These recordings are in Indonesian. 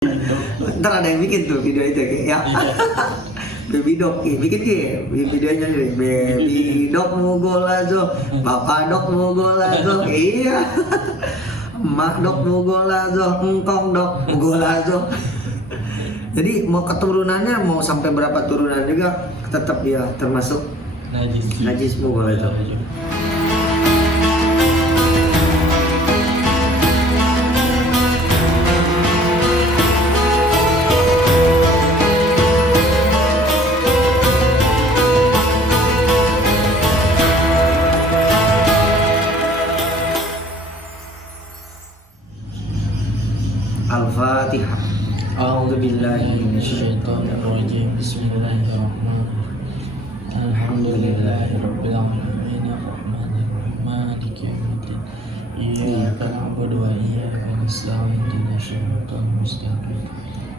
Ntar ada yang bikin tuh video itu ya. Baby dog bikin videonya nih. Baby dog mugolazo, papa dog mugolazo, iya. Mak dog mugolazo, engkong dog mugolazo. Jadi mau keturunannya mau sampai berapa turunan juga tetap dia termasuk najis mugolazo. Al-Fatihah. A'udzubillahi minasyaitonirrajim. Bismillahirrahmanirrahim. Alhamdulillahirabbil alamin arrahmanir rahim maliki yaumiddin. Iyyaka na'budu wa iyyaka nasta'in ihdinas siratal mustaqim.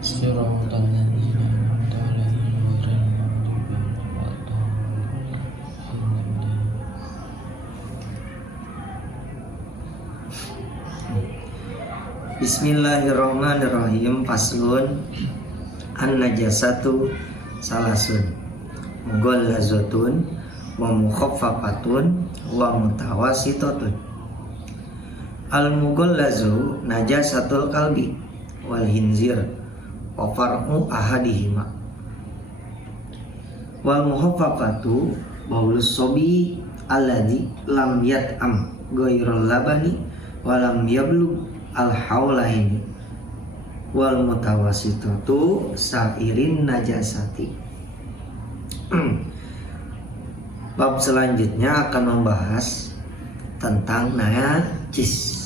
Shiratal ladzina an'amta 'alaihim ghairil maghdubi 'alaihim waladdallin. Bismillahirrahmanirrahim. Faslun an-najasatu salasun mughallazatun wa mukhaffafatun wa mutawasitatun. Al-mughallazu najasatul qalbi wal hinzir wa far'u ahadihima. Wal muhaffafatu baulus sobi alladhi lam yat'am ghairal labani wa lam yablugh al-haulaini wal mutawasitatu sa'irin najasati. Bab selanjutnya akan membahas tentang najis.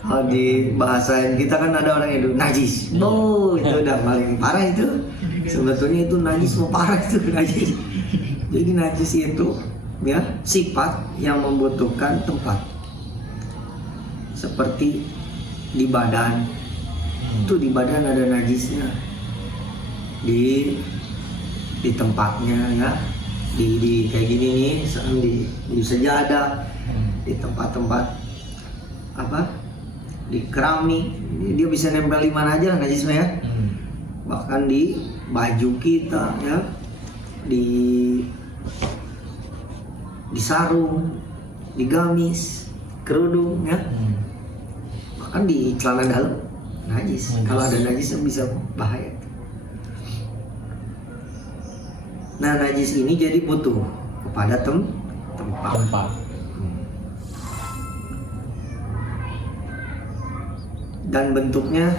Kalau di bahasa kita kan ada orang itu najis. Itu udah paling parah itu. Sebetulnya itu najis mau parah itu najis. Jadi najis itu ya sifat yang membutuhkan tempat, seperti di badan itu, di badan ada najisnya di tempatnya ya, di kayak gini nih, di sejadah, di tempat-tempat apa, di keramik dia bisa nempel di mana aja najisnya ya. Bahkan di baju kita ya, di sarung, di gamis, kerudung ya, bahkan di celana dalam najis. Kalau ada najis bisa bahaya. Nah najis ini jadi butuh kepada tempat. Dan bentuknya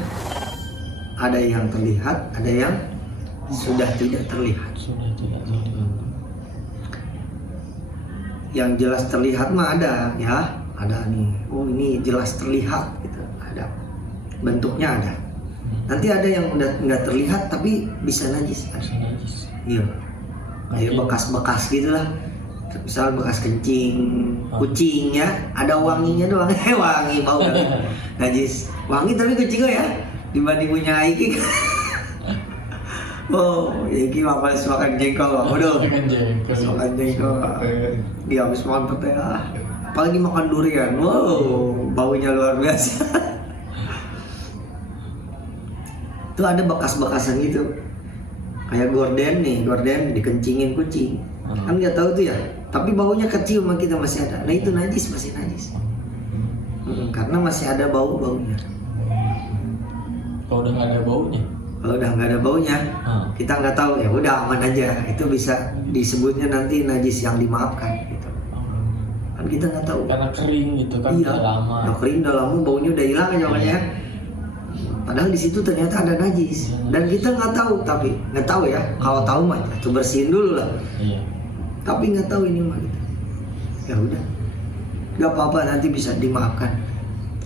ada yang terlihat, ada yang sudah tidak terlihat. Yang jelas terlihat mah ada ya, ada nih, oh ini jelas terlihat gitu, ada bentuknya ada. Nanti ada yang udah nggak terlihat tapi bisa najis. Iya, kayak bekas-bekas gitulah, misal bekas kencing kucing ya, ada wanginya doang. Wangi bau tapi najis, wangi tapi kucing ya dibanding punya Iki. Oh, Iki makan jengkol, waduh. Makan jengkol. Dia habis makan pete ya. Apalagi makan durian. Wow, baunya luar biasa. Tuh ada bekas-bekasan gitu. Kayak gorden dikencingin kucing. Kan nggak tahu tuh ya. Tapi baunya kecil sama kita masih ada. Nah itu najis, masih najis. Karena masih ada baunya. Kalau udah nggak ada baunya? Kalau udah nggak ada baunya, kita nggak tahu, ya udah aman aja. Itu bisa disebutnya nanti najis yang dimaafkan gitu. Kan kita nggak tahu. Karena kering gitu kan, iya, udah lama. Udah kering, udah lama, baunya udah hilang aja makanya. Padahal di situ ternyata ada najis dan kita nggak tahu. Tapi nggak tahu ya. Kalau tahu mah itu bersihin dulu lah. Iya. Tapi nggak tahu ini mah gitu. Ya udah, nggak apa-apa, nanti bisa dimaafkan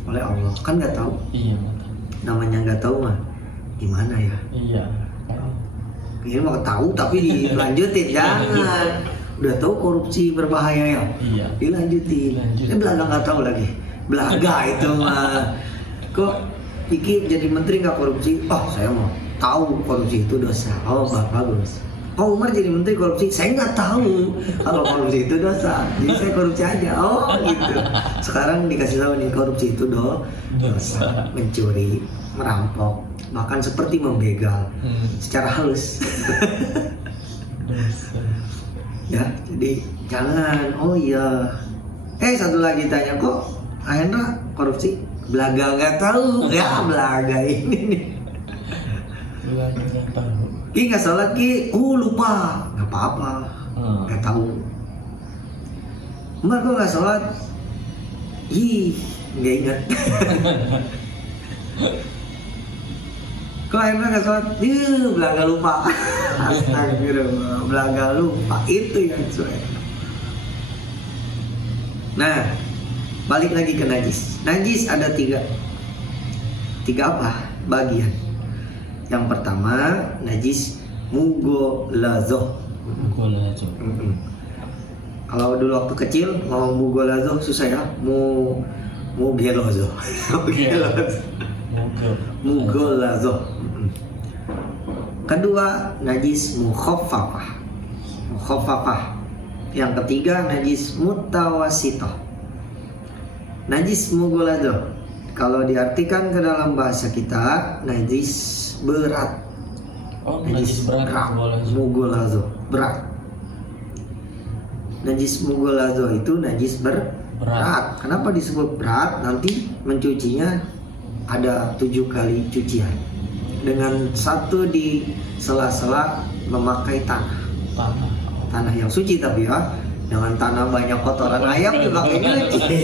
oleh Allah. Kan nggak tahu. Iya. Namanya nggak tahu mah gimana ya? Iya. Ini mau tahu tapi dilanjutin, jangan. Udah tahu korupsi berbahaya ya? Iya. Dilanjutin. Ini belaga nggak tahu lagi. Belaga itu mah. Kok Iki jadi menteri nggak korupsi? Oh saya mau tahu korupsi itu dosa. Oh bagus. Kok Umar jadi menteri korupsi? Saya nggak tahu kalau korupsi itu dosa. Jadi saya korupsi aja. Oh gitu. Sekarang dikasih tahu nih korupsi itu dosa. Mencuri, merampok, bahkan seperti membegal secara halus. Dosa. Ya, jadi jangan. Oh iya. Satu lagi tanya, kok Hendra korupsi? Belaga nggak tahu. Ya belaga ini nih. Belaga nggak tahu. Ki nggak sholat Ki, lupa. Nggak apa-apa. Nggak tahu. Umar kok nggak sholat? Nggak ingat. Kok Hendra nggak sholat? Belaga lupa. Astagfirullah, belaga lupa. Itu yang sesuai. Nah, balik lagi ke najis. Najis ada tiga apa? Bagian. Yang pertama, najis mugolazo. Mugolazo. Kalau dulu waktu kecil ngomong mugolazo susah ya. Mugelozo. Mugolazo. Kedua, najis mukhaffafah. Yang ketiga, najis mutawasitoh. Najis mugolazo, kalau diartikan ke dalam bahasa kita, najis berat. Najis berat. Mugolazo, berat. Najis mugolazo itu najis berat. Kenapa disebut berat? Nanti mencucinya ada 7 kali cucian. Dengan satu di sela-sela memakai tanah yang suci, tapi ya jangan tanah banyak kotoran ayam juga kayak nyuci.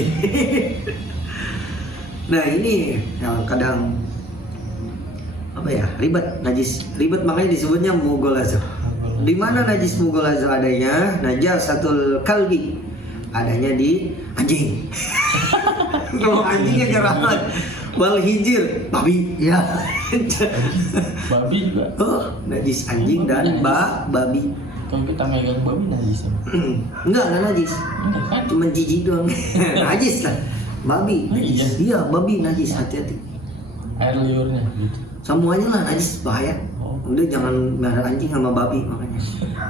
Nah ini yang kadang ribet, najis ribet, makanya disebutnya mugolazo. Di mana najis mugolazo adanya? Najasatul kalbi, adanya di anjing. Kalau anjingnya keramat. Wal hijir, babi, ya. Babi juga. Najis anjing dan babi. Kalau kita megang babi najis. Enggak najis. Enggak kan? Cuma jijik doang. Najis lah. Babi najis. Iya, babi najis, hati-hati. Air liurnya gitu. Semuanya lah najis, bahaya. Udah jangan melihara anjing sama babi, makanya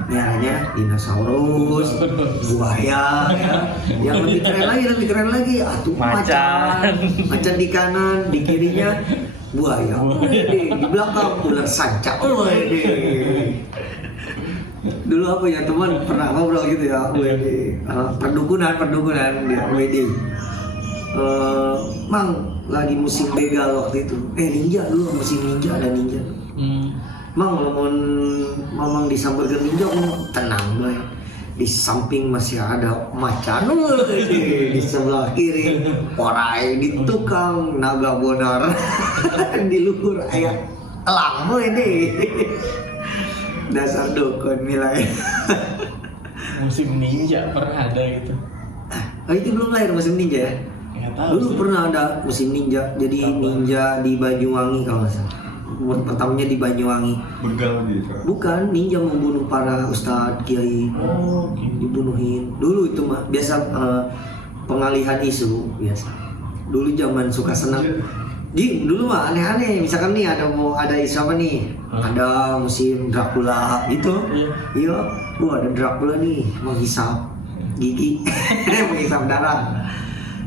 meliharanya dinosaurus, buaya, ya. Yang lebih keren lagi, macan di kanan, di kirinya buaya, di belakang ular sanca. Dulu apa ya teman pernah ngobrol gitu ya, perdukunan dia, Mang lagi musim begal waktu itu, ninja dulu, musim ninja, ada ninja. Mang ngomong disambarkan ninja, tenang boy. Di samping masih ada macan, di sebelah kiri orai, di tukang naga bonar, di luhur ayat elang boy deh. Dasar dukun nilai. Musim ninja pernah ada gitu. Itu belum lahir musim ninja ya? Nggak tahu. Dulu sih. pernah ada musim ninja, jadi ninja di Banyuwangi kalau nggak salah. Pertamanya di Banyuwangi. Begal gitu. Bukan, ninja membunuh para ustadz, kiai. Gitu. Dibunuhin. Dulu itu mah biasa pengalihan isu biasa. Dulu zaman suka senang. Dulu mah aneh-aneh. Misalkan nih ada isu apa nih? Ada musim Dracula gitu. Iya. Ada Dracula nih menghisap gigi, menghisap darah.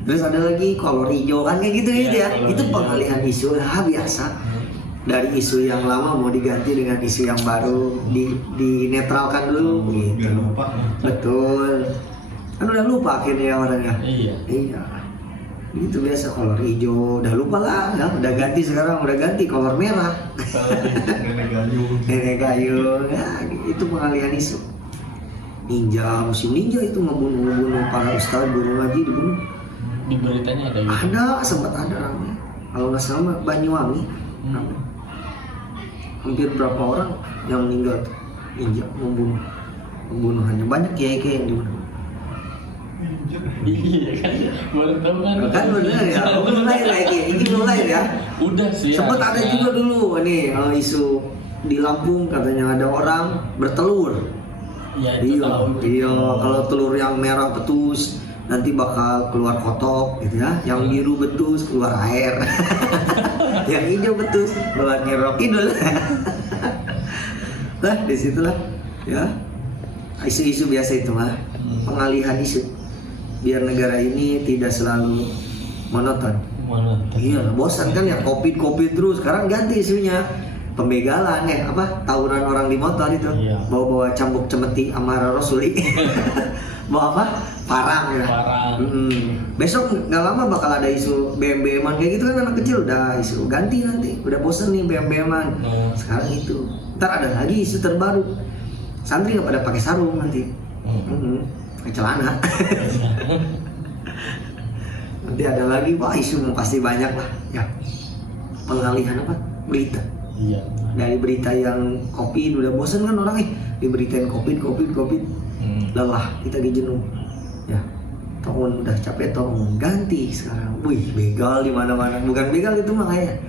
Terus ada lagi kolor hijau kan kayak gitu ya. Itu pengalihan isu biasa. Dari isu yang lama mau diganti dengan isu yang baru, dinetralkan dulu gitu. Biar lupa. Betul. Kan udah lupa akhirnya orangnya. Iya. Itu biasa kolor hijau, udah lupa lah, ya. Udah ganti kolor merah. Nenek gayung. Ya, itu pengalihan isu. Ninja, musim ninja itu ngebunuh para ustadz, guru ngaji dibunuh. Di beritanya ada gitu. Ada, sempat ada ramai. Kalau nggak salah Banyuwangi. Hampir berapa orang yang meninggal ninja pembunuhannya, banyak kiai yang dibunuh. Iya kan, baru tahu kan. Benar ya, belum lahir lagi, ini belum lahir ya. Udah sih. Sempat ada juga dulu nih isu di Lampung katanya ada orang bertelur. Ya, itu tahu. Iya, kalau telur yang merah betus nanti bakal keluar kotok gitu ya, yang biru betus keluar air, yang hijau betus keluar nyerok idul. Lah disitulah Ya, isu-isu biasa itu mah, pengalihan isu biar negara ini tidak selalu monoton. Iya, bosan kan ya covid terus. Sekarang ganti isunya, pembegalan ya, apa tawuran orang di motor itu, Iya. bawa cambuk cemeti amara rasuli, bawa apa parang ya. Parang. Besok nggak lama bakal ada isu BM-BM-an kayak gitu kan, anak kecil udah isu ganti nanti, udah bosan nih BM-BM-an. Sekarang itu, ntar ada lagi isu terbaru, santri nggak pada pakai sarung nanti, pakai celana. Nanti ada lagi, wah isu pasti banyak lah ya, pengalihan apa berita. Iya. Dari berita yang covid udah bosen kan orang diberitain covid lelah, kita jenuh ya, tahun udah capek tahun ganti sekarang, wih begal di mana-mana, bukan begal itu mah kayak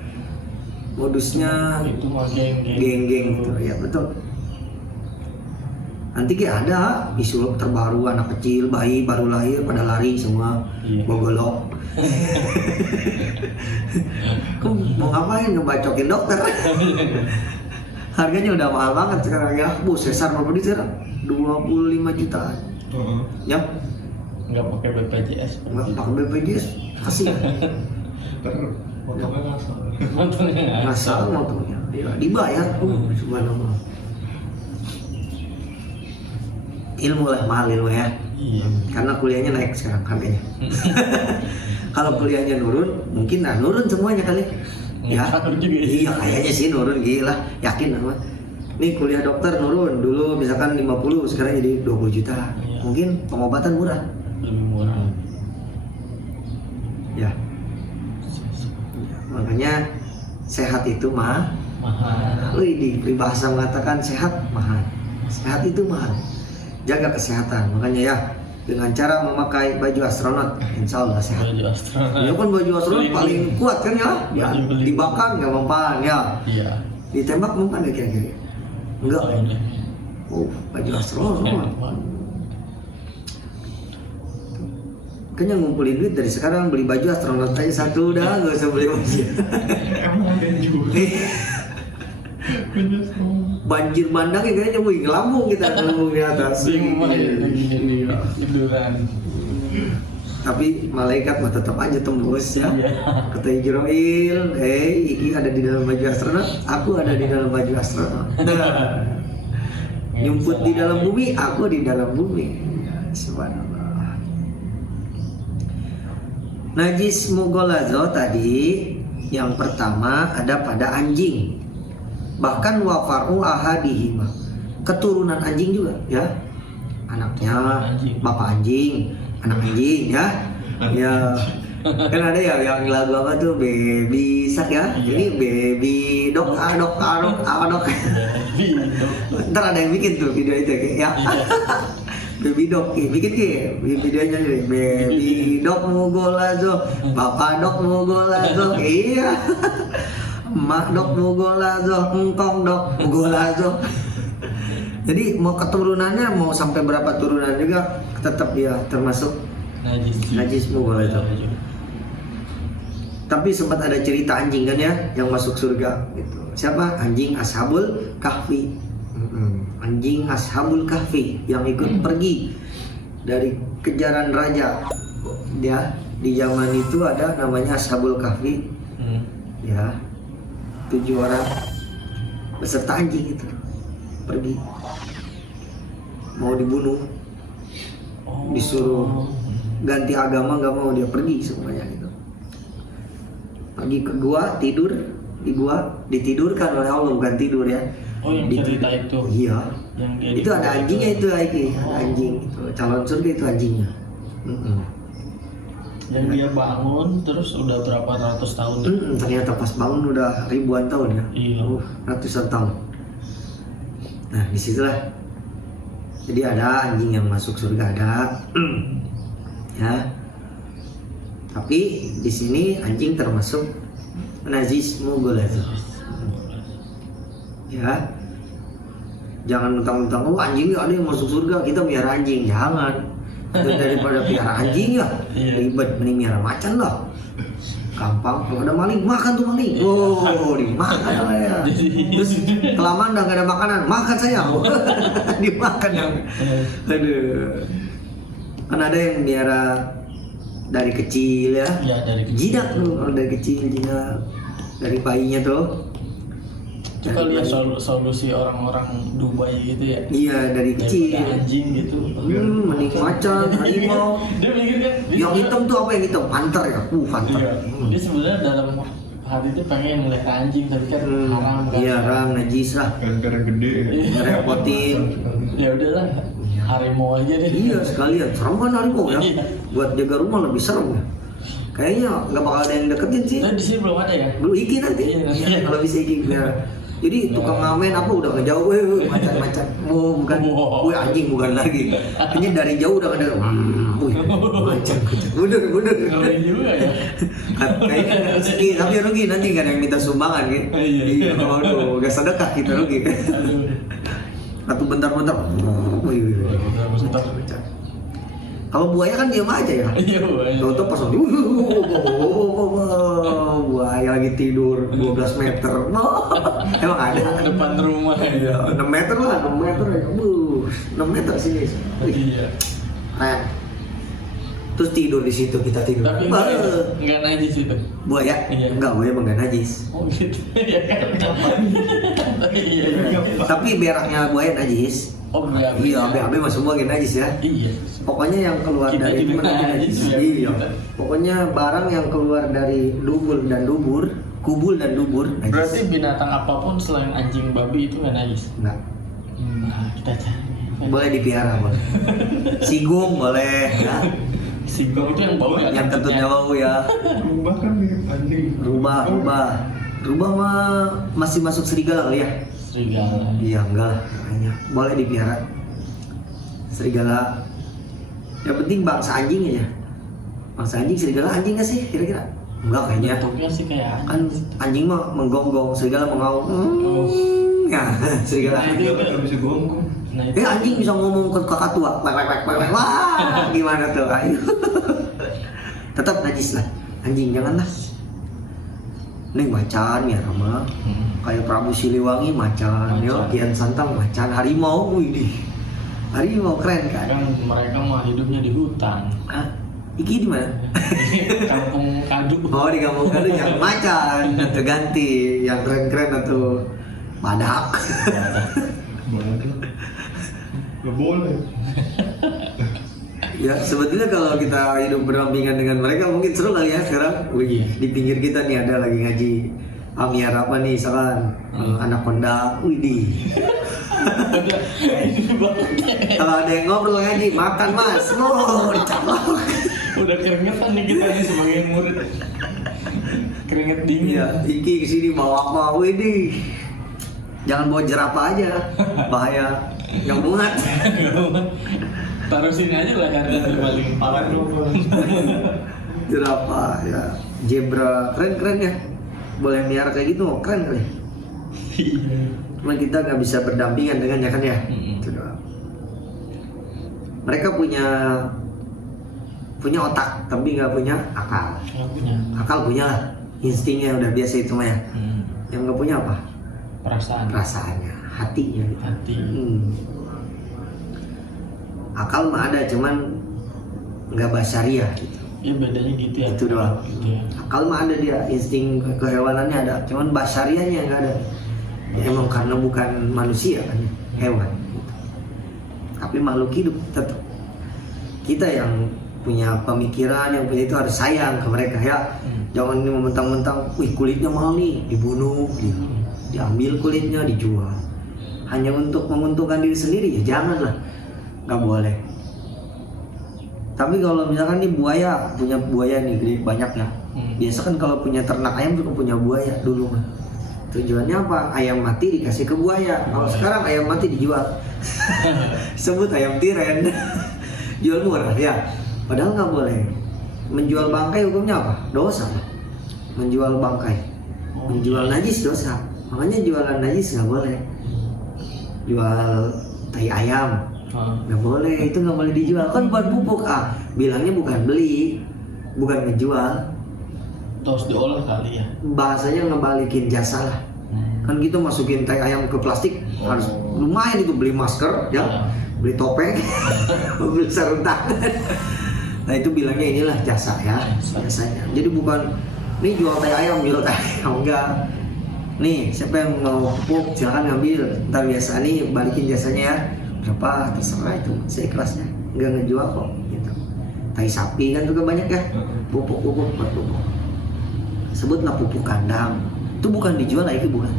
modusnya Itu mah geng-geng gitu ya, betul. Nanti kayak ada isu terbaru, anak kecil, bayi baru lahir pada lari semua, Iya. bogolok. Kok mau ngapain, ngebacokin dokter? Harganya udah mahal banget sekarang ya. Bu, sesar berapa di sekarang? 25 jutaan. Ya, Nggak pakai BPJS. nggak pakai BPJS, kasih. Motornya Ngasal motornya, ya, dibayar. Subhanallah. Ilmu lah, mahal ilmu ya. Iya. Karena kuliahnya naik sekarang harganya. Kalau kuliahnya nurun, mungkin nurun semuanya kali. Ya, iya kayaknya sih nurun, gila, yakin sama. Nih kuliah dokter nurun, dulu misalkan 50, sekarang jadi 20 juta. Iya. Mungkin pengobatan murah. Lebih murah. Ya. Makanya sehat itu mahal. Wih, di bahasa mengatakan sehat mahal. Sehat itu mahal. Jaga kesehatan. Makanya ya, dengan cara memakai baju astronot, insya Allah sehat. Baju astronot. Ya kan baju astronot paling kuat kan ya, ya dibakar nggak mempan ya, Iya. ditembak mempan nggak kira-kira? Enggak. Oh, baju astronot. Kayaknya ngumpulin duit dari sekarang, beli baju astronot aja satu udah, nggak usah beli baju. Emang ada juga. Banjir bandang ya kayaknya, wih ngelambung kita ngelambung di atas. Iya. Tiduran. Tapi malaikat mah tetap aja tembus ya. Iya. Kata Jibril, iki ada di dalam baju astronot, aku ada di dalam baju astronot. Nah, nyumput di dalam bumi, aku di dalam bumi. Subhanallah. Najis mugolazo tadi yang pertama ada pada anjing. Bahkan wafaru ahadihima, keturunan anjing juga ya, anaknya bapak anjing, anak anjing ya, ya kan ada ya yang lagu apa tuh baby sak ya, ini baby dok dok. Ntar ada yang bikin tuh video itu ya, baby dok bikin videonya nih, baby dok mugolazo, bapak dok mugolazo, iya. Mak dok mugolazo, engkong dok mugolazo. Jadi mau keturunannya mau sampai berapa turunan juga tetap dia termasuk najis mugolazo. Tapi sempat ada cerita anjing kan ya yang masuk surga gitu. Siapa? Anjing Ashabul Kahfi. Anjing Ashabul Kahfi yang ikut pergi dari kejaran raja. Ya, di zaman itu ada namanya Ashabul Kahfi. Ya. 7 orang beserta anjing itu pergi, mau dibunuh, disuruh ganti agama, nggak mau, dia pergi semuanya gitu. Pergi ke gua, tidur di gua, ditidurkan oleh Allah, bukan tidur ya. Oh, yang cerita itu. Iya. Yang dia Itu ada anjingnya itu lagi, ada anjing itu, calon surga itu anjingnya. Yang dia bangun terus udah berapa ratus tahun. Ternyata pas bangun udah ribuan tahun ya. Iya. Ratusan tahun. Nah disitulah. Jadi ada anjing yang masuk surga ada. Ya. Tapi di sini anjing termasuk najis mugolazo. Ya. Jangan mentang-mentang anjing nggak ada yang masuk surga, kita biar anjing, jangan. Itu daripada piara anjing ya, Iya. ribet mending piara macan lah. Gampang, kalau ada maling makan tuh maling. Oh, dimakan sama ya. Terus kelamaan udah gak ada makanan, makan saya. Dimakan yang. Aduh. Kan ada yang miara dari kecil ya. Ya dari kecil. Jinak tuh, kalau dari kecil jinak. Dari bayinya tuh. Coba lihat solusi orang-orang Dubai gitu ya. Iya, dari kecil. Daripada anjing gitu. Mending macan, harimau. Dia mikir kan. Yang hitam tuh apa yang hitam? Panter ya? Panter. Iya. Dia sebenarnya dalam hati itu pengen melihara anjing tapi kan haram kan. Iya, haram, najis lah. Kadang-kadang gede. Ngerepotin. Ya udahlah, harimau aja deh. Iya, sekalian. Serem kan harimau ya? Iya. Buat jaga rumah lebih serem ya. Kayaknya nggak bakal ada yang deketin sih. Tapi di sini belum ada ya. Belum iki nanti. Iya, nanti. Kalau bisa iki. Ya. Jadi tukang ngamen apa udah ngejauh, macan-macan. Oh, bukan, Wow. anjing bukan lagi. Hanya dari jauh udah ada. Macan. Mundur. Ngeri juga ya. Kayaknya rezeki, tapi rugi nanti nggak ada yang minta sumbangan gitu. Iya. Waduh, gak sedekah kita rugi. Aduh. Atau bentar-bentar. Wih. Bentar. Kalau buaya kan diam aja ya. Iya, Tahu-tahu pas lagi, buaya lagi tidur 12 meter. Emang ada. depan rumah ya. 6 meter lah, 6 meter ya. 6 meter sini. Iya. Nah, terus tidur di situ kita tidur. Tapi enggak najis itu. Buaya? Iya. Enggak, buaya emang nggak najis. Oh gitu. Ya kan. Iya. Tapi beraknya buaya najis. Oh enggak. Iya, BAB mah semua gak najis ya. Iya. Pokoknya yang keluar Kita dari juga mana najis, najis. ya. Iya. Pokoknya barang yang keluar dari kubul dan dubur najis. Berarti binatang apapun selain anjing babi itu nggak najis. Enggak. Nah, kita cari. Boleh dipelihara, boleh. Sigung boleh ya. Singkong itu yang bau ya. Yang kentutnya bau ya. Rubah kan mirip anjing. Rubah mah masih masuk serigala kali ya? Serigala. Iya, enggak lah. Kayaknya boleh dipelihara. Serigala. Yang penting bangsa anjing aja. Bangsa anjing, serigala anjing nggak sih kira-kira? Enggak kayaknya. Bentuknya sih kayak Kan anjing mah menggonggong, serigala mengaum. Oh. Ya, serigala. Nah, itu Nggak bisa gonggong. Nah, itu Anjing bisa ngomong ke kakak tua. Wah, gimana tuh? Ayo. Tetap najis lah. Anjing janganlah. Nih macan ya sama. Kayak Prabu Siliwangi macan, ya, Kian Santang macan, harimau, wih, harimau keren kan? kan mereka mah hidupnya di hutan. Hah? Iki di mana? Kampung Kadu. Oh di kampung kalian yang macan, atau ganti yang keren-keren atau badak. Mana tuh? Nggak boleh. Ya sebetulnya kalau kita hidup berdampingan dengan mereka mungkin seru kali ya sekarang. Wih, di pinggir kita nih ada lagi ngaji. Amiar apa nih misalkan anaconda, widih. Kalau ada yang ngobrol ngaji, makan mas, dicaplok. Udah keringetan nih kita nih sebagai murid. Keringet dingin. Iya, Iki kesini bawa apa, widih. Jangan bawa jerapah aja, bahaya. Yang muat. Taruh sini aja lah harga paling Alat lu apa? Jerapah ya, zebra, keren-keren ya. Boleh miara kayak gitu, keren kali. Iya. Cuma kita nggak bisa berdampingan dengan ya kan ya. Itu doang. Mereka punya otak tapi nggak punya akal. Nggak punya. Akal punya lah, instingnya udah biasa itu mah ya. Yang nggak punya apa? Perasaan. Perasaannya, hatinya. Gitu. Hati. Akal mah ada, cuman nggak basyariah gitu. Ya bedanya gitu ya. Itu doang. Gitu ya. Akal mah ada dia, insting kehewanannya ada, cuman basyariahnya nggak ada. Ya, emang karena bukan manusia kan, ya, hewan. Gitu. Tapi makhluk hidup tetap. Kita yang punya pemikiran, yang punya itu harus sayang ke mereka ya. Jangan ini mentang-mentang, wih kulitnya mahal nih, dibunuh, gitu. Diambil kulitnya, dijual. Hanya untuk menguntungkan diri sendiri ya janganlah, nggak boleh. Tapi kalau misalkan nih buaya, punya buaya nih gede banyaknya. Biasa kan kalau punya ternak ayam juga punya buaya dulu mah. Tujuannya apa? Ayam mati dikasih ke buaya. Kalau sekarang ayam mati dijual. Sebut ayam tiren. Jual murah ya. Padahal nggak boleh. Menjual bangkai hukumnya apa? Dosa. Menjual bangkai. Menjual najis dosa. Makanya jualan najis nggak boleh. Jual tai ayam Nggak boleh, itu nggak boleh dijual kan buat pupuk. Bilangnya bukan beli, bukan ngejual, Terus diolah kali ya. bahasanya ngebalikin jasa lah. Kan gitu masukin tai ayam ke plastik harus lumayan itu, beli masker ya, beli topeng, beli sarung tangan. Nah itu bilangnya inilah jasa ya, jasanya. Jadi bukan nih jual tai ayam, enggak. Nih siapa yang mau pupuk silakan ngambil, ntar biasa nih balikin jasanya ya, berapa terserah itu, seikhlasnya, nggak ngejual kok gitu. Tai sapi kan juga banyak ya, pupuk buat pupuk. Sebutlah pupuk kandang, itu bukan dijual lagi, bukan,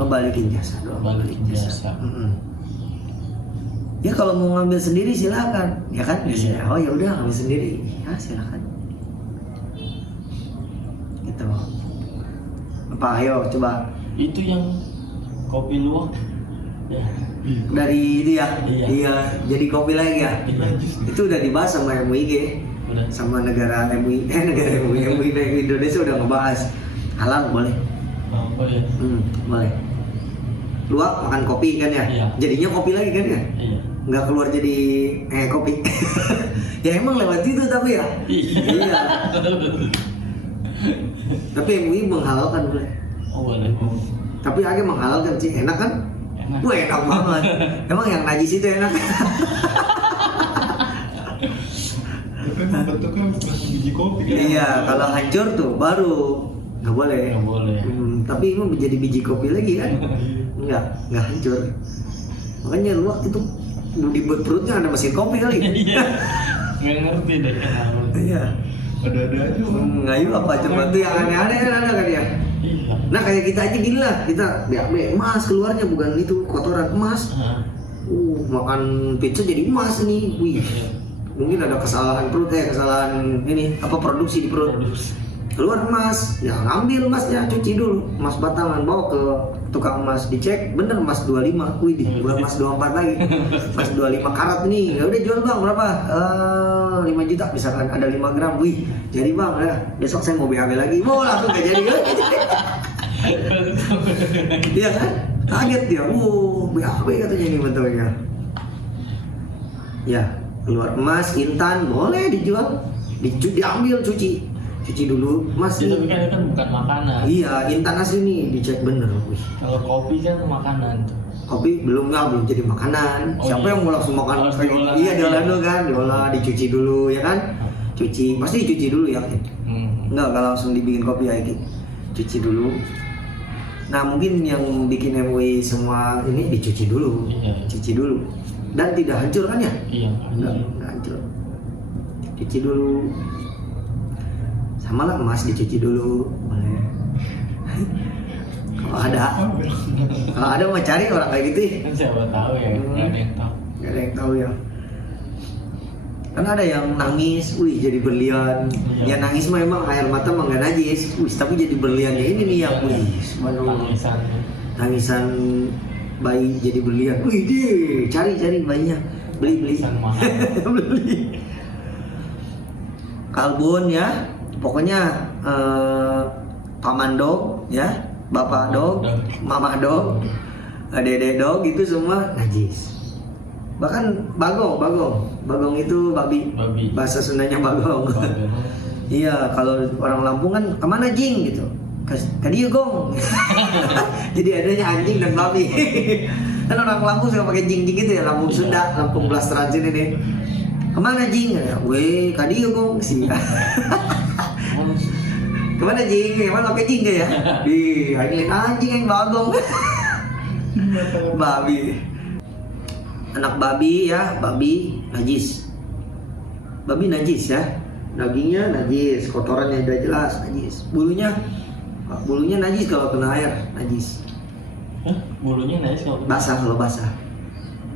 lo balikin jasa doang. Balikin jasa. Ya kalau mau ngambil sendiri silakan, ya kan? Biasanya, oh ya udah ngambil sendiri, ya silakan. Gitu. Apa? Ayo coba. Itu yang kopi luwak. Ya. Dari itu ya, Iya. iya. Jadi kopi lagi ya. Iya. Itu udah dibahas sama MUIG, Udah. sama negara MUI, MUI Indonesia udah ngebahas halal boleh. Oh ya. Boleh. Luwak makan kopi kan ya, Iya. jadinya kopi lagi kan ya. Iya. Nggak keluar jadi kopi. Ya emang lewat itu tapi ya. Iya. Tapi MUI menghalalkan boleh. Oh boleh. Tapi agak menghalalkan sih, enak kan? Enak. Wah enak banget. Emang yang najis itu enak. Tapi emang bentuknya seperti biji kopi kan? Iya, kalau hancur tuh baru nggak boleh. Nggak boleh. Tapi emang menjadi biji kopi lagi kan? Nggak hancur. Makanya luwak itu di perutnya ada mesin kopi kali. Iya. Nggak ngerti deh kenapa. Iya. Ada-ada aja orang. Ngayu apa coba tuh yang aneh-aneh kan ada kan ya? Iya. Nah kayak kita aja gini lah, kita BAB emas keluarnya, bukan itu kotoran emas. Makan pizza jadi emas nih, wih. Mungkin ada kesalahan perut kesalahan ini apa produksi di perut. Keluar emas, ya ngambil emasnya, cuci dulu, emas batangan, bawa ke tukang emas, dicek, bener emas 25, wih bukan emas 24 lagi, emas 25 karat nih, ya udah jual bang berapa? 5 juta misalkan, ada 5 gram, wih jadi bang, ya besok saya mau BAB lagi, mau langsung gak jadi, iya kan? Kaget dia, BAB katanya ini betulnya. Ya, keluar emas, intan, boleh dijual, diambil, cuci dulu, mas. Ya, tapi kan itu kan bukan makanan. Iya, intan asli nih, dicek bener. Wih. Kalau kopi kan makanan tuh. Kopi belum jadi makanan. Oh, Siapa iya. yang mau langsung makan? Harus diolah Iya, lagi. diolah dulu kan, diolah, dicuci dulu ya kan? Cuci, pasti dicuci dulu yakin. Enggak langsung dibikin kopi yakin. Cuci dulu. Nah mungkin yang bikin MUI semua ini dicuci dulu, Iya. cuci dulu. Dan tidak hancur kan ya? Iya. Enggak hancur. Cuci dulu. Sama lah emas dicuci dulu, boleh. Kalau ada mau cari orang kayak gitu ya. Kan siapa tahu ya, nggak ada yang tahu. Gak ada yang tahu ya. Kan ada yang nangis, wih jadi berlian. Iya. Ya nangis mah emang air mata mah nggak najis, wih tapi jadi berliannya ini nih yang wih, waduh, Tangisan. nangisan bayi jadi berlian. Wih deh, cari bayinya, beli. Tangisan mahal. Beli. Kalbun ya, pokoknya paman dog ya, bapak dog, mama dog, dede dog itu semua najis. Bahkan bagong itu babi. Bahasa Sundanya bagong. Iya, kalau orang Lampung kan kemana jing gitu, ke dia gong. Jadi adanya anjing dan babi. Kan orang Lampung suka pakai jing gitu ya, Lampung Sunda, Lampung Blasteran sini nih. Kemana jing? Weh, kadieu gong sih. Kemana jing? Kemana pakai jing ya? Di, anjing yang bagong. Babi. Anak babi ya, babi najis. Babi najis ya. Dagingnya najis, kotorannya udah jelas najis. Bulunya najis kalau kena air, najis. Hah? Bulunya najis kalau Basah kalau basah.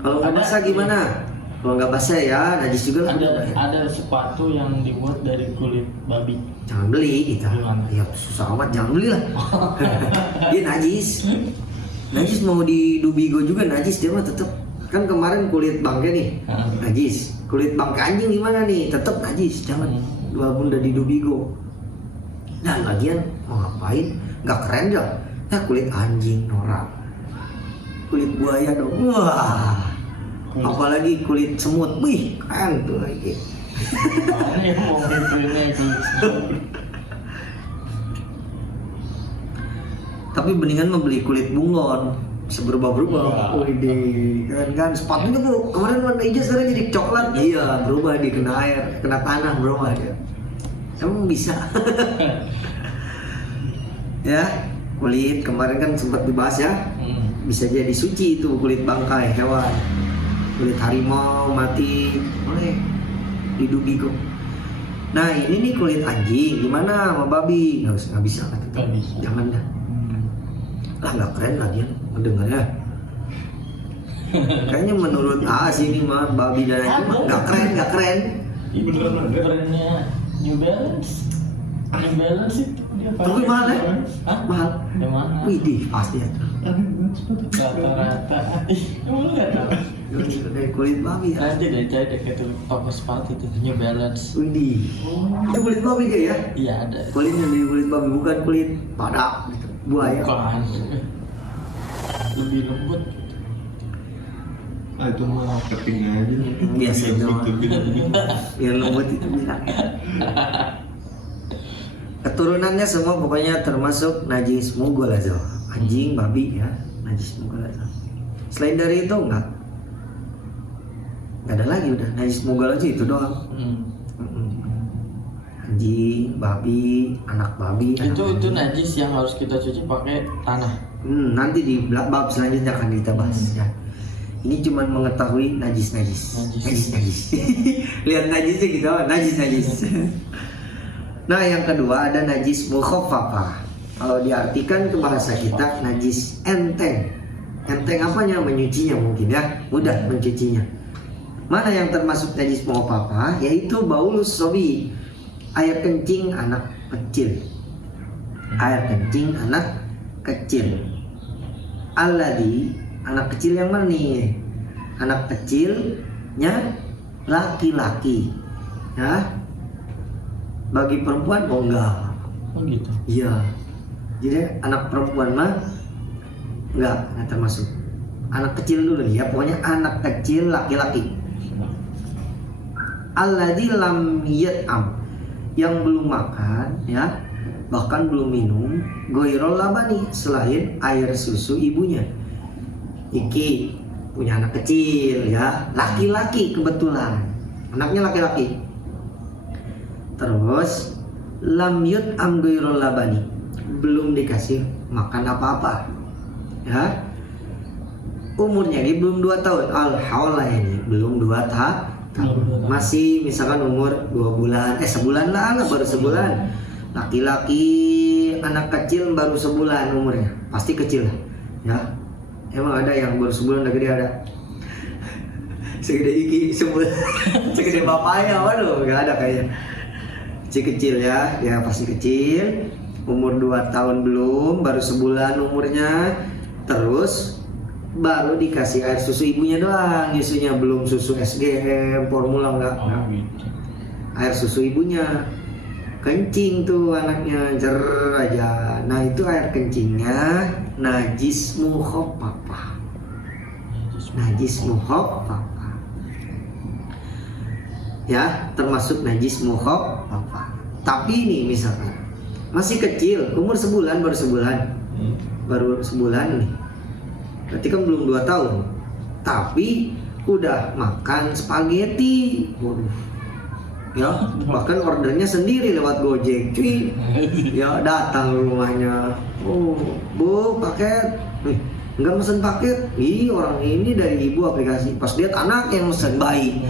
Kalau nggak Ada- basah gimana? Kalau nggak basah ya najis juga lah. ada sepatu yang dibuat dari kulit babi. Jangan beli kita. Gimana? Ya susah amat jangan beli lah. Dia najis. Najis mau di Dubigo juga najis dia mah tetap. Kan kemarin kulit bangke nih najis. Kulit bangke anjing gimana nih? Tetap najis. Jangan. Walaupun udah di Dubigo. Nah lagian mau ngapain? Nggak keren dong. Nah kulit anjing norak. Kulit buaya dong. Wah. Apalagi kulit semut, wih keren tuh lagi. Mana yang mau belinya itu? Tapi mendingan membeli kulit bunglon, bisa berubah-berubah. Iya. Wih, keren kan? Sepatunya bro, kemarin warna hijau sekarang jadi coklat. Iya, berubah di kena air, kena tanah berubah dia. Emang bisa. Ya, kulit kemarin kan sempat dibahas ya. Bisa jadi suci itu kulit bangkai hewan, kulit harimau mati boleh didugi kok. Nah ini nih kulit anjing gimana sama babi? Nggak bisa kata tuh. Nggak bisa. Jangan dah. Lah nggak keren lagi ya mendengarnya. Kayaknya menurut sih ini mah babi dan anjing mah nggak keren. Ih, beneran ada. Brandnya New Balance. New Balance itu dia Tapi mahal ya? Hah? Mahal. Yang mana? Widih pasti ya. Rata-rata. Ih, emang lu nggak tahu? Dari kulit babi ya. Nanti deh cari deh ke toko sepatu itu New Balance. Widih. Itu kulit babi kayak ya? Iya ada. Kulitnya dari kulit babi bukan kulit badak gitu. Buaya. Bukan. Lebih lembut. Ah itu mah keping aja. Biasa doang. Gitu. Biar lembut itu bilang. Keturunannya semua pokoknya termasuk najis mughaladzah. Anjing, babi ya, najis mughaladzah. Selain dari itu enggak ada lagi udah najis mughaladzah itu doang. Anjing, babi, anak babi. Itu anak anjing. najis yang harus kita cuci pakai tanah. Nanti di bab selanjutnya akan kita bahas ya. Ini cuma mengetahui najis. Lihat najisnya gitu, najis. Nah yang kedua ada najis mukhaffafah. Kalau diartikan ke bahasa kita najis enteng. Enteng apanya? Menyucinya mungkin ya, mudah mencucinya. Mana yang termasuk najis mukhaffafah? Yaitu baulus sobi, air kencing anak kecil. Air kencing anak kecil. Alladhi, anak kecil yang mana nih? Anak kecilnya laki-laki. Ya. Bagi perempuan oh enggak. Oh gitu. Iya. Jadi anak perempuan mah enggak termasuk. Anak kecil dulu ya, pokoknya anak kecil laki-laki. Alladzi lam yat'am, yang belum makan ya, bahkan belum minum ghairul labani, selain air susu ibunya. Iki punya anak kecil ya, laki-laki kebetulan. Anaknya laki-laki. Terus lam yut'am ghairul labani, belum dikasih makan apa-apa ya, umurnya ini belum 2 tahun, al-haula ini belum 2 tahun, masih misalkan umur 2 bulan, sebulan lah baru sebulan. Laki-laki anak kecil baru sebulan umurnya, pasti kecil lah ya. Emang ada yang baru sebulan udah gede, ada segede iki sebulan segede bapaknya, waduh gak ada kayaknya. Kecil ya, dia pasti kecil, umur 2 tahun belum, baru sebulan umurnya. Terus baru dikasih air susu ibunya doang, susunya belum susu SGM, formula enggak. Gitu. Air susu ibunya, kencing tuh anaknya jer aja. Nah itu air kencingnya najis mukhaffafah. Najis mukhaffafah. Ya, termasuk najis mukhaffafah. Tapi ini misalkan masih kecil, umur sebulan, baru sebulan nih. Berarti kan belum 2 tahun. Tapi udah makan spaghetti. Waduh. Ya, bahkan ordernya sendiri lewat Gojek, cuy. Ya, datang ke rumahnya. Oh, Bu, paket. Enggak mesen paket. Ih, orang ini dari ibu aplikasi. Pas lihat anak yang mesen bayi.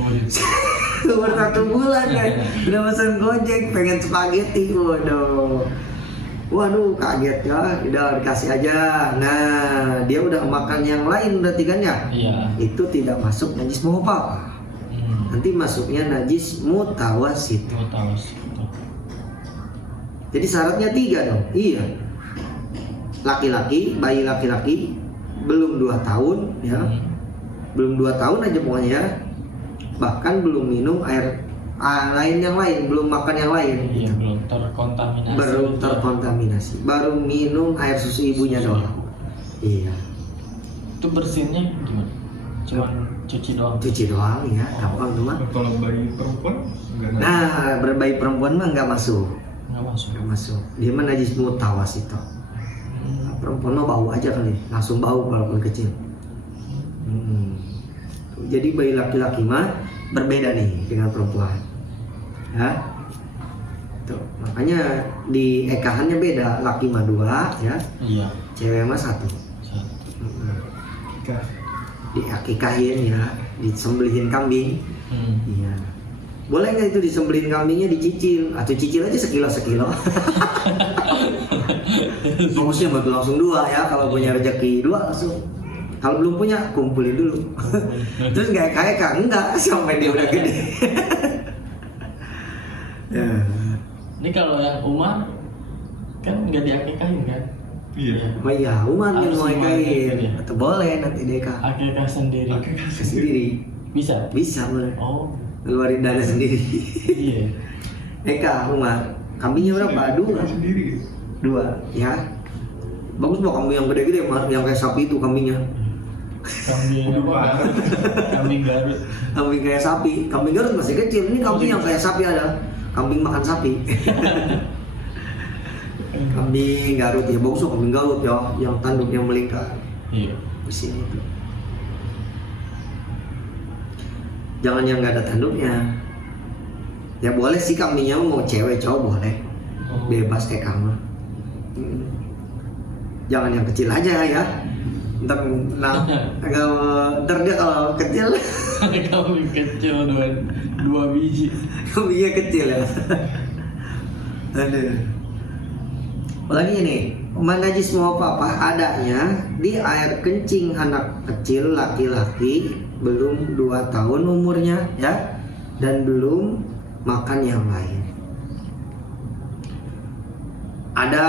Umur 1 bulan kan, udah mesen Gojek, pengen spaghetti. Waduh kaget ya, udah dikasih aja. Nah dia udah makan yang lain berarti kan ya. Iya. Itu tidak masuk najis mukhaffafah. Nanti masuknya najis mutawassit. Jadi syaratnya 3 dong. Iya, laki-laki, bayi laki-laki belum 2 tahun ya, belum 2 tahun aja pokoknya ya. Bahkan belum minum air lain yang lain, belum makan yang lain. Iya, belum terkontaminasi. Baru terkontaminasi, baru minum air susu ibunya doang. Iya. Itu bersihnya gimana? Cuman cuci doang. Cuci doang ya, gampang tuh mah. Kalau bayi perempuan enggak najis. Nah, berbayi perempuan mah nggak masuk. Nggak masuk. Nggak masuk. Dia mah najis mutawasito. Nah, perempuan mah bau aja kali, langsung bau walaupun kecil. Jadi bayi laki-laki mah berbeda nih dengan perempuan. Ya. Tuh, makanya di ekahannya beda, laki mah 2 ya, Iya. cewek mah 1. Satu. Nikah. Diakikahin ya, disembelihin kambing. Iya. Boleh nggak itu disembelihin kambingnya dicicil atau cicil aja sekilo. Bagusnya bagi langsung 2 ya, kalau punya rezeki 2 langsung. Kalau belum punya kumpulin dulu. Terus nggak eka enggak sampai dia udah gede. Ya. Ini kalau yang Umar kan nggak diakikahin kan? Iya. Oh iya, Umar yang Harus mau Umar yang ekain ekain. atau boleh nanti dia eka Akikah sendiri. Akikah sendiri. Bisa. Bisa boleh. Oh. Ngeluarin dana sendiri. Iya. Eka Umar, kambingnya berapa? 2. Sendiri. 2 ya. Bagus mau kambing yang gede-gede, Mar, yang kayak sapi itu kambingnya. Kambing apa? Kambing Garut. Kambing kayak sapi, kambing Garut masih kecil. Ini kambing yang kayak sapi ada. Kambing makan sapi. Kambing Garut ya, bagus kok kambing Garut ya, yang tanduknya melingkar Iya. di sini tuh. Jangan yang nggak ada tanduknya. Ya boleh sih kambingnya mau cewek cowok boleh, bebas kayak kamu. Jangan yang kecil aja ya. Ntar dia kalau kecil Kambing kecil 2 biji. kambingnya kecil ya. Aduh. Apalagi ini, najis mau apa adanya di air kencing anak kecil laki-laki belum 2 tahun umurnya ya, dan belum makan yang lain. Ada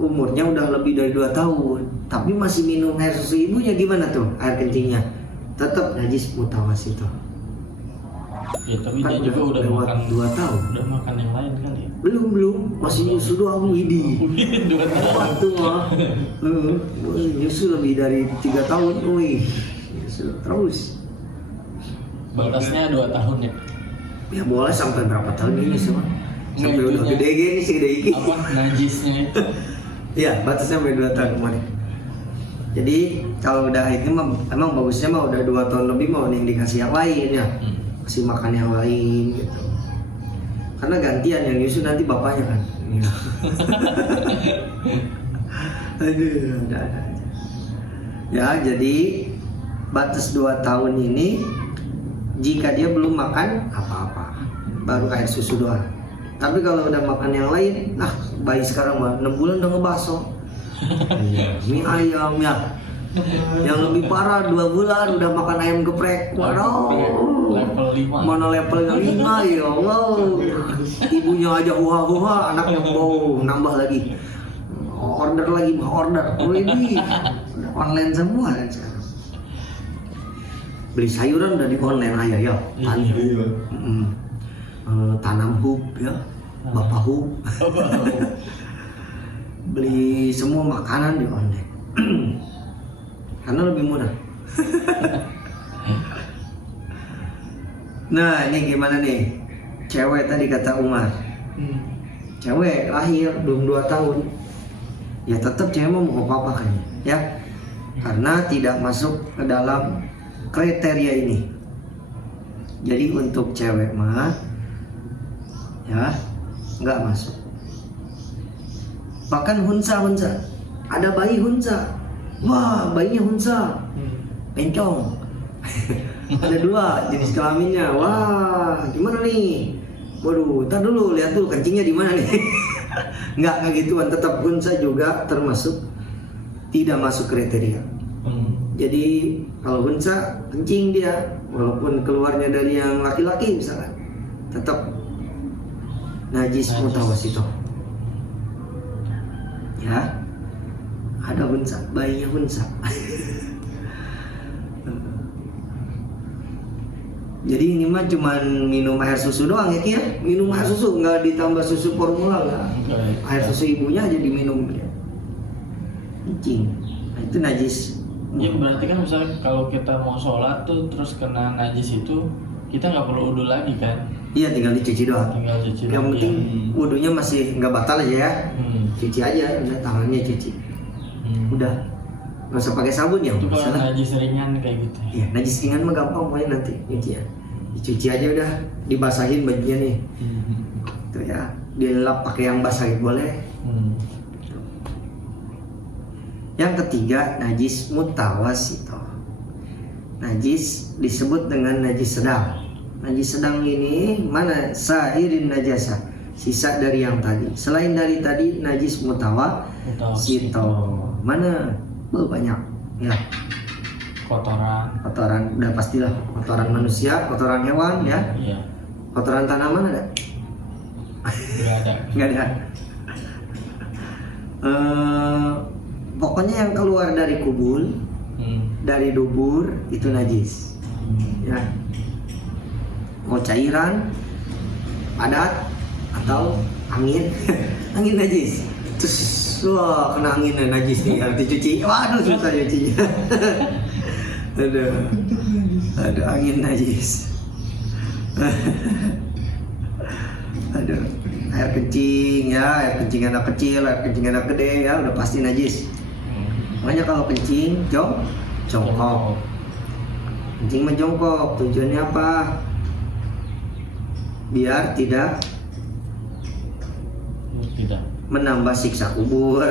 umurnya udah lebih dari 2 tahun tapi masih minum air susu ibunya, gimana tuh air kencingnya? Tetap najis mutawasito. Ya tapi Kan dia juga udah lewat makan 2 tahun. Udah makan yang lain kali ya. Belum masih nyusu doang. Widih. 2 tahun. Waktu mah nyusu lebih dari 3 tahun. Wih, nyusu terus. Batasnya 2 tahun ya. Ya boleh sampai berapa tahun ini semua? Nggak, Sampai udah itunya. gede gini sih, gede iki. Apa najisnya itu? Iya, batasnya sampai 2 tahun kemarin. Jadi kalau udah ini mah emang bagusnya mah udah 2 tahun lebih mau yang dikasih yang lain ya. Kasih makan yang lain gitu. Karena gantian yang nyusu nanti bapaknya kan. Iya. Aduh, ada aja. Ya, jadi batas 2 tahun ini jika dia belum makan apa-apa, baru air susu doang. Tapi kalau udah makan yang lain, nah bayi sekarang mah 6 bulan udah ngebaso. Mie ayam ya. Yang lebih parah 2 bulan udah makan ayam geprek. Waduh. Level 5. Mana level 5 ya Allah. Ibunya aja huha-huha, anaknya mau nambah lagi. Order lagi, mau order. Oh ini online semua kan sekarang. Beli sayuran udah di online aja ya. Tani Iya. tanam hub ya, bapak hub. Beli semua makanan di online. Karena lebih murah. Nah ini gimana nih, cewek tadi kata Umar, cewek lahir belum 2 tahun, ya tetap cewek mau apa kan ya, karena tidak masuk ke dalam kriteria ini. Jadi untuk cewek mah ya nggak masuk. Bahkan hunsa, ada bayi hunsa, wah bayinya hunsa, bencong. Ada 2 jenis kelaminnya, wah gimana nih? Waduh, ntar dulu lihat dulu kencingnya di mana nih. Nggak kayak gituan, tetap hunsa juga termasuk tidak masuk kriteria. Jadi kalau hunsa kencing dia, walaupun keluarnya dari yang laki-laki misalkan, tetap najis mutawasito. Ya, ada hunsa, bayinya hunsa. Jadi ini mah cuman minum air susu doang ya Ki ya? Minum air susu, nggak ditambah susu formula nggak? Air susu ibunya aja diminum ya. Kencing, nah, itu najis Ya berarti kan misalnya kalau kita mau sholat tuh terus kena najis itu kita nggak perlu wudhu lagi kan? Iya, tinggal dicuci doang. Tinggal cuci Yang lagi. penting wudhunya masih nggak batal aja ya. Cuci aja, udah tangannya cuci. Udah, nggak usah pakai sabun ya. Itu kalau Misalnya, najis ringan kayak gitu. iya, najis ringan mah gampang pokoknya nanti cuci ya. Dicuci aja udah, dibasahin bajunya nih. Tuh ya, dilap pakai yang basah boleh. Yang ketiga, najis mutawasito. Najis disebut dengan najis sedang. Najis sedang ini mana? Sairin najasa, sisa dari yang tadi. Selain dari tadi, najis mutawasito. Mana? Banyak ya. Kotoran udah pastilah, kotoran manusia, kotoran hewan ya. Iya. Kotoran tanaman ada? Nggak ada. Nggak ada. Pokoknya yang keluar dari kubul, dari dubur itu najis. Ya. Mau cairan, padat atau angin, angin najis. Terus wah kena angin najis nih harus dicuci. Waduh susah cucinya. Ada angin najis. Aduh, air kencing ya, air kencing anak kecil, air kencing anak gede ya udah pasti najis. Makanya kalau kencing jongkok. Kencing menjongkok tujuannya apa? Biar tidak menambah siksa kubur.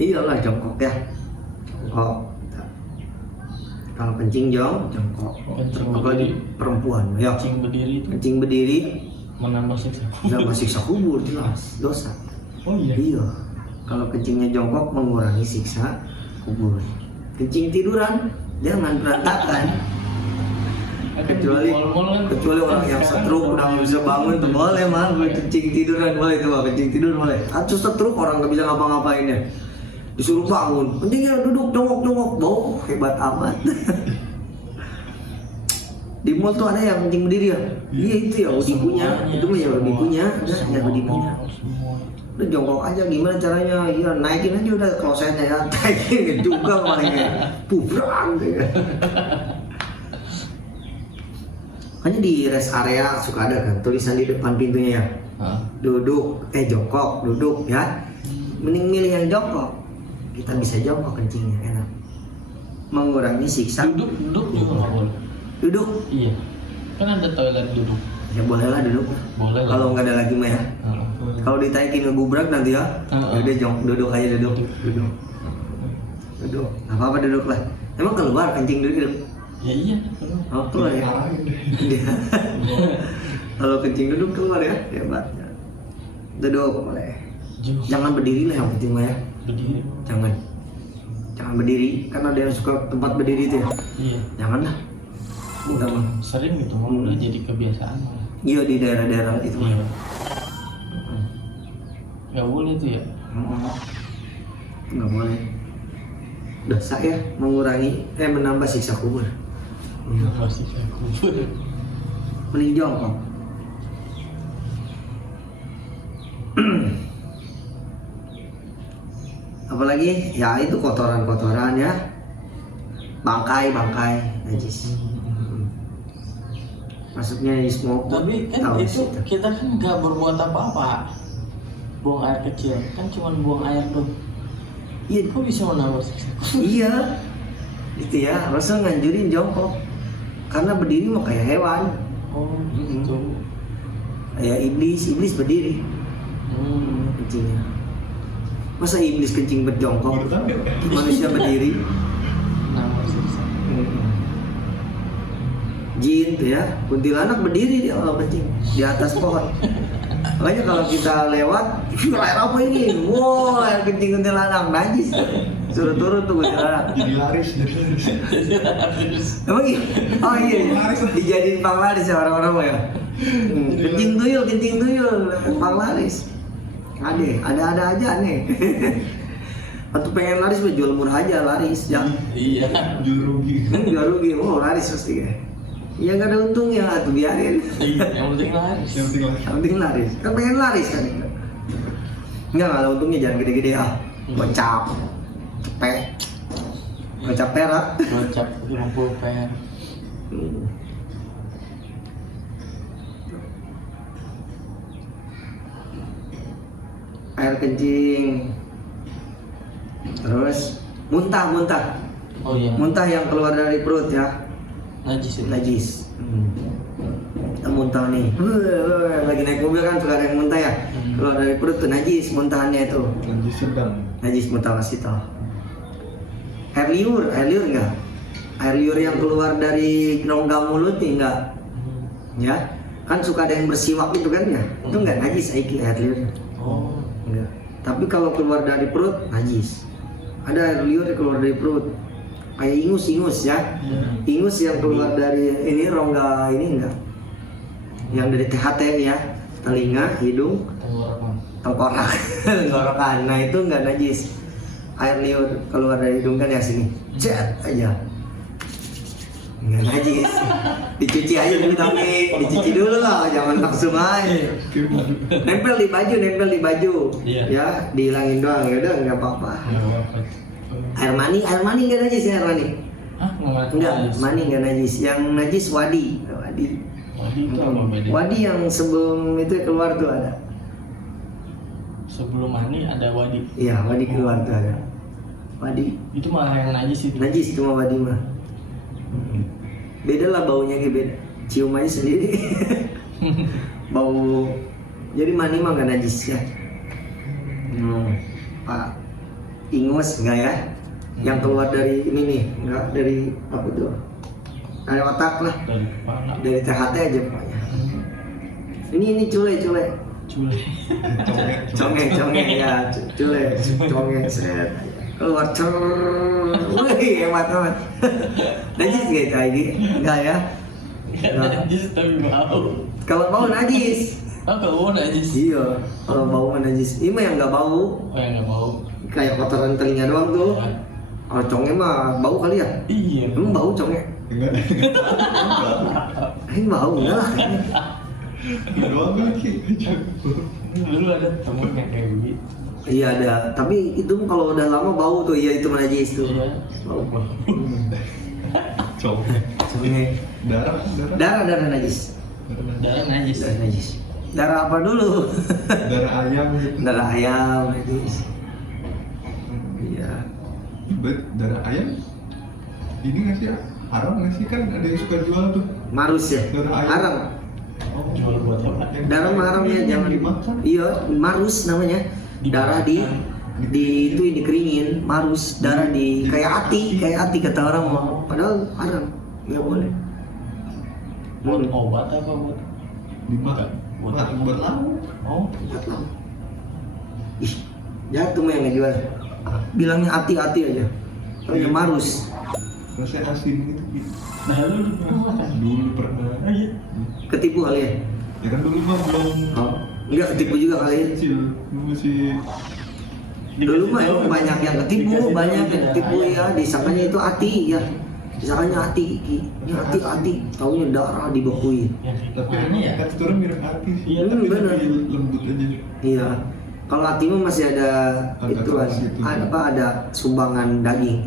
Iyalah jongkok ya. Jongkok. Kalau kencing jongkok. Apalagi perempuan ya. Kencing berdiri menambah siksa. Menambah siksa kubur jelas dosa. Oh iya. Iya. Kalau kencingnya jongkok mengurangi siksa kubur. Kencing tiduran jangan berantakan. Kecuali orang yang stroke udah nggak bisa bangun tuh boleh mah kencing tiduran boleh tuh kencing tidur boleh. Atau stroke orang nggak bisa ngapa-ngapain ya. Disuruh bangun, kencingnya duduk jongkok, bau hebat amat. Di mall tuh ada yang kencing berdiri ya? Iya itu ya, Udi punya, itu mah ya Udi punya, ya Udi punya. Udah jongkok aja gimana caranya? Iya naikin aja udah klosetnya ya, naikin juga malingnya, pubrang gitu. Makanya di rest area suka ada kan tulisan di depan pintunya ya, duduk, jongkok, duduk ya. Mending milih yang jongkok, kita bisa jongkok kencingnya enak, mengurangi siksa. Duduk juga nggak boleh. Duduk? Iya. Kan ada toilet duduk. Ya boleh lah duduk. Boleh lah. Kalau nggak ada lagi mah ya. Kalau ditaikin ngegubrak nanti ya. Udah duduk aja duduk. Duduk. Apa apa duduk lah. Emang keluar kencing duduk. Ya iya. Oh keluar ya. Kalau kencing duduk keluar ya. Hebat. Duduk boleh. Jangan berdiri lah yang penting mah ya. Berdiri. Jangan berdiri. Kan ada yang suka tempat berdiri tuh ya. Iya. Jangan lah. Enggak mah. Sering gitu mau udah jadi kebiasaan malah. Iya di daerah-daerah itu mah. Iya. Gak boleh tuh ya. Nggak boleh. Dosa ya mengurangi menambah siksa kubur. Masih saya kubur. Mending jongkok. Apalagi ya itu kotoran-kotoran ya, bangkai najis. Masuknya di smoke. Tapi kan itu kita kan nggak berbuat apa-apa. Buang air kecil kan cuma buang air tuh. Iya. Kok bisa menambah siksa? Iya. Itu ya, Rasul nganjurin jongkok. Karena berdiri mah kayak hewan. Oh gitu. Kayak iblis berdiri. Kencingnya. Masa iblis kencing berjongkok? Manusia berdiri. Nambah siksa. Jin tuh ya, kuntilanak berdiri dia kalau kencing di atas pohon. Makanya kalau kita lewat, air apa ini? Wow, air kencing kuntilanak najis. Suruh turun tuh kuntilanak. Jadi laris. Emang iya? Oh iya, dijadiin panglaris ya orang-orang mah ya. Kencing tuyul, panglaris. Ada aja nih. Atau pengen laris jual murah aja laris, jangan. Iya. Jual rugi, laris pasti ya. Ya nggak ada untungnya, tuh biarin. Iya, yang penting laris. Yang penting laris. Kan pengen laris kan. Nggak ada untungnya, jangan gede-gede ah. Gocap, cepet. Gocap perak. Gocap 50 per. Air kencing. Terus muntah. Oh iya. Muntah yang keluar dari perut ya. Najis itu. Najis. Muntah nih. Lagi naik mobil kan suka ada yang muntah ya. Keluar dari perut tuh najis muntahannya itu. Najis sedang. Najis mutawasito. Air liur enggak? Air liur yang keluar dari rongga mulut nih enggak? Ya. Kan suka ada yang bersiwak itu kan ya. Itu enggak najis air liur. Oh. Enggak. Tapi kalau keluar dari perut najis. Ada air liur yang keluar dari perut. Kayak ingus ya. Ingus yang keluar dari ini rongga ini enggak. Yang dari THT ya, telinga, hidung, tengkorak, tenggorokan. Nah itu enggak najis. Air liur keluar dari hidung kan ya sini, jet aja. Enggak najis. Dicuci aja dulu tapi dicuci dulu lah, jangan langsung aja. Nempel di baju. Iya. Ya, dihilangin doang ya udah enggak apa-apa. Air mani enggak najis ya air mani. Ah, Enggak, mani enggak najis. Yang najis wadi. Wadi itu apa beda? Wadi yang sebelum itu keluar tuh ada. Sebelum mani ada wadi. Iya, wadi keluar tuh ada. Wadi. Itu malah yang najis itu. Najis cuma wadi mah. Beda lah baunya kayak beda. Cium aja sendiri. Bau. Jadi mani mah nggak najis ya. Pak ingus enggak ya? Yang keluar dari ini nih, enggak dari apa tuh? Dari otak lah. Dari kepala. Dari THT aja pokoknya. Ini cule. Conge ya, conge set. Keluar wih hebat. Najis gak itu lagi? Enggak ya? Najis tapi bau. Kalau bau najis. Oh, kalau bau najis. Iya, kalau bau mah najis. Ini mah yang nggak bau, Oh, yang nggak bau. kayak kotoran telinga doang tuh. Kalau conge mah bau kali ya? Iya. Emang bau conge? Enggak. Ini bau enggak lah. Doang lagi. Dulu ada temen yang kayak begitu. Iya ada, tapi itu kalau udah lama bau tuh, iya itu najis tuh. Iya. Bau. Conge. Conge. Darah. Najis. Darah najis. Darah najis. Darah apa dulu? Darah ayam gitu. Darah ayam najis. Iya. Darah ayam ini nggak sih haram nggak sih, kan ada yang suka jual tuh Marus ya? darah ayam. Haram. Oh, jual buat apa? Darah mah haram ya, jangan dimakan. Iya, marus namanya. Darah di itu dikeringin, marus, darah di kayak ati kata orang mau. Padahal haram, nggak boleh. Buat obat apa buat? Dimakan. Buat lauk. Oh, Ih, jatuh mah yang ngejual. Bilangnya ati aja. Namanya marus. Rasanya asin gitu. nah lu makan. Dulu pernah. Oh iya. Ketipu kali ya? Ya kan dulu mah belum Oh, enggak ketipu juga kali ya. kecil. Dulu masih Dulu mah emang banyak yang ketipu, banyak yang ketipu ya. Disangkanya itu ati ya. Disangkanya ati. Ini ati. Taunya darah dibekuin. tapi Mana ya? teksturnya mirip arti sih. Iya, tapi bener. lebih lembut aja. Iya. Kalau ati mah masih ada Ada itu kan, keras gitu. ada sumbangan daging.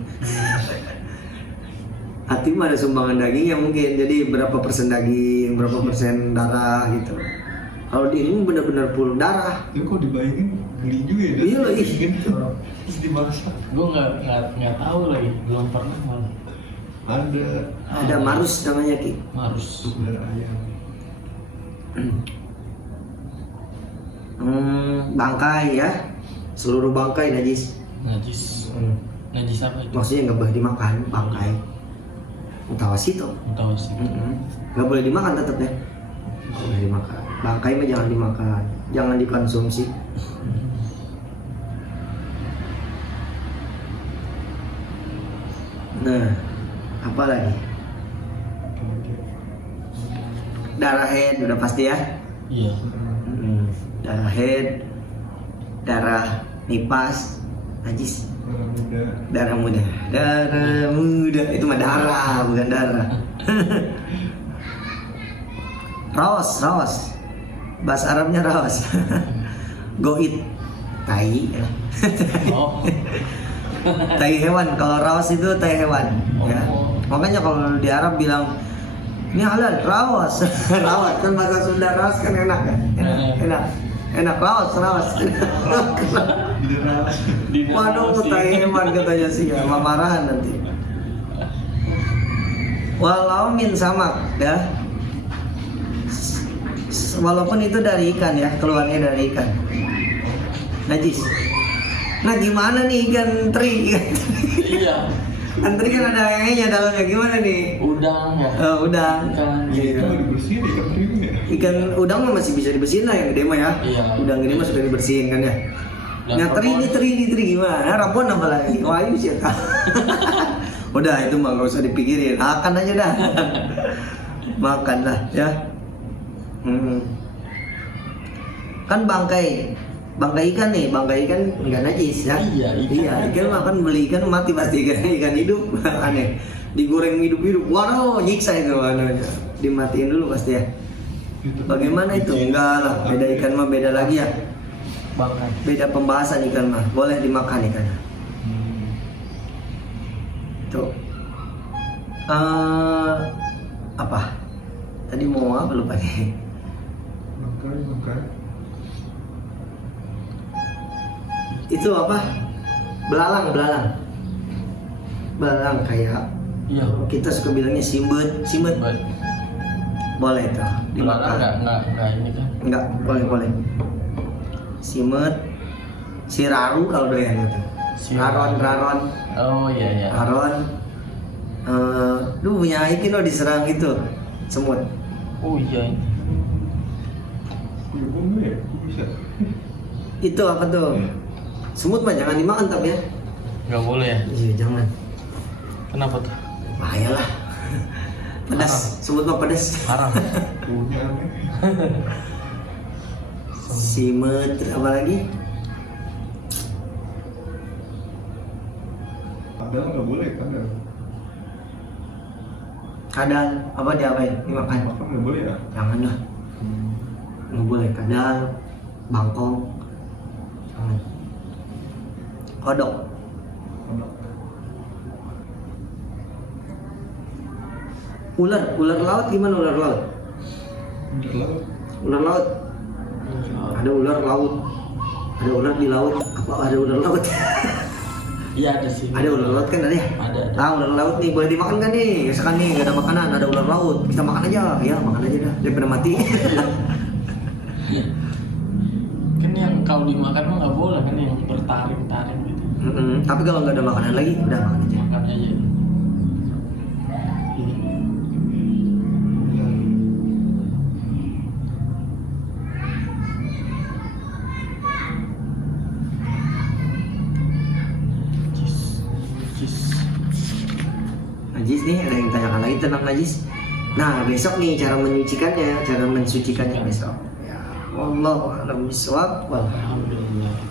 Ati mah ada sumbangan daging ya mungkin. Jadi berapa persen daging, berapa persen darah gitu. Kalau di ini benar-benar full darah. Tapi kok dibayangin geli juga ya. Iya loh, ih. Terus dimasak. Gue nggak tahu lagi, belum pernah malah. Ada Ada marus namanya Ki. Marus. darah ayam. Bangkai ya. Seluruh bangkai najis. Najis. Najis apa itu? Maksudnya nggak boleh dimakan bangkai. Mutawasito. Tahu sih. Nggak boleh dimakan tetap ya. Nggak boleh dimakan. Bangkai mah jangan dimakan, jangan dikonsumsi. Nah, apa lagi? Darah head udah pasti ya. Iya. Darah head, darah nipas, najis. Darah muda. Darah muda itu mah darah bukan darah. Rawas. Bahasa Arabnya rawas. Goit, tai. Oh. Tai hewan. Kalau rawas itu tai hewan. Ya. Oh. Makanya kalau di Arab bilang ini halal, rawas. Rawas kan bahasa Sunda, rawas kan enak kan? Enak rawas. Waduh, tai hewan katanya sih ya, marahan nanti. Walau min samak ya. Walaupun itu dari ikan ya, keluarnya dari ikan. Najis. Nah gimana nih ikan teri? Iya. Ikan teri kan ada nya dalamnya, gimana nih? Udang ya. Udang. Ikan. Iya. Itu dibersihin ikan teri ya. Ikan udang mah masih bisa dibersihin lah, yang gede mah ya. Iya. Udang gede mah sudah dibersihin kan ya. Dan Nah teri ini gimana? Rabon apa lagi? Wah ini sih. Udah itu mah gak usah dipikirin, makan aja dah. Makan lah ya. Kan bangkai ikan nih, bangkai ikan nggak najis ya. Iya, ikan makan beli ikan mati pasti ikan hidup. Aneh, digoreng hidup, waduh nyiksa itu, dimatiin dulu pasti ya. Bagaimana itu? Enggak lah, beda ikan mah beda lagi ya. Bangkai. Beda pembahasan ikan mah, boleh dimakan ikan. Tuh. Apa? Tadi mau apa lupa nih? Bangkai. Itu apa? Belalang kayak Iya. kita suka bilangnya simbet. Baik. Boleh tuh Belalang dimakan. enggak ini kan. Enggak, boleh. Simet, siraru kalau doyan itu. Raron. Oh iya. Raron. Lu punya ikan lo diserang itu semut. Oh iya. Bumbu ya, bisa. Itu apa tuh? Semut mah jangan dimakan tapi ya. Enggak boleh ya. Iya, jangan. Kenapa tuh? Bahayalah. Pedas, semut mah pedas. Haram. Punya aneh. Simet, apa lagi? Padahal nggak boleh kan? Kadal, apa diapain? Dimakan. Makan nggak boleh ya? Jangan lah. Nggak boleh kadal, bangkong. Jangan. Kodok. Ular laut gimana ular laut? Ular laut. Ada ular laut. Ada ular di laut. Apa ada ular laut? Iya ada sih. Ada ular laut kan ada ya? Ada. Ular laut nih boleh dimakan kan nih? Misalkan nih gak ada makanan, ada ular laut, kita makan aja. Ya makan aja dah daripada mati. Kan yang kalau dimakan mah nggak boleh kan, yang bertaring-taring gitu. Tapi kalau nggak ada makanan lagi, udah makan aja. Makan aja. Najis nih, ada yang tanyakan lagi tentang najis. Nah besok nih cara menyucikannya, cara mensucikannya besok. Ya, wallahu a'lam bishawab. Alhamdulillah.